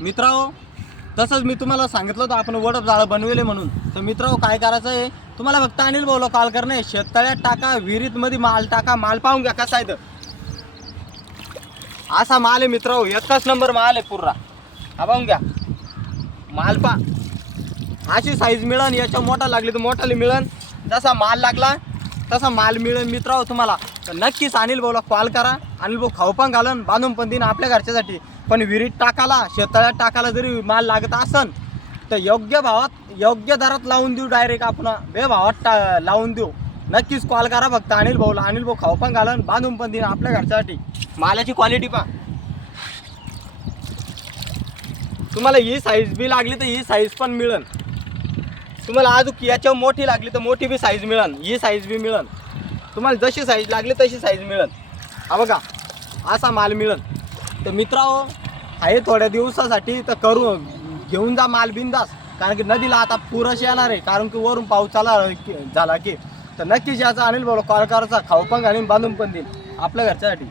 मित्रांनो, तसंच मी तुम्हाला सांगितलं होतं आपण वडप जाळं बनवले म्हणून. तर मित्रांनो, काय करायचं आहे तुम्हाला, फक्त अनिल भाऊला कॉल करणे, शेततळ्यात टाका, विहिरीत मध्ये माल टाका, माल पाहून घ्या कसा आहे. तर असा माल आहे मित्रांनो, एकच नंबर माल आहे पुरा. हा पाहून घ्या माल पा, अशी साईज मिळन, याच्या मोठा लागली तर मोठाली मिळन, जसा माल लागला तसा माल मिळेल मित्रांनो तुम्हाला. तर नक्कीच अनिल भाऊला कॉल करा. अनिल भाऊ खाऊ पण घालन, बांधून पण देईन आपल्या घरच्यासाठी. पण विहिरीत टाकाला, शेततळ्यात टाकाला जरी माल लागत असन तर योग्य भावात, योग्य दरात लावून देऊ. डायरेक्ट आपण बेभावात लावून देऊ. नक्कीच कॉल करा फक्त अनिल भाऊला. अनिल भाऊ खाऊ पण घालन, बांधून पण देईन आपल्या घरच्यासाठी. मालाची क्वालिटी पहा. तुम्हाला ही साईज बी लागली तर ही साईज पण मिळन. तुम्हाला अजून याच्यावर मोठी लागली तर मोठी बी साईज मिळन, ही साईज बी मिळन. तुम्हाला जशी साईज लागली तशी साईज मिळन. हा बघा असा माल मिळन. तर मित्रांनो, आहे थोड्या दिवसासाठी तर करू घेऊन जा माल बिंदास. कारण की नदीला आता पुरश येणार आहे, कारण की वरून पाऊस झाला की. तर नक्कीच याचा अनिल भाऊला कॉल करायचा, खाऊ पण घालीन, बांधून पण देईन आपल्या घरच्यासाठी.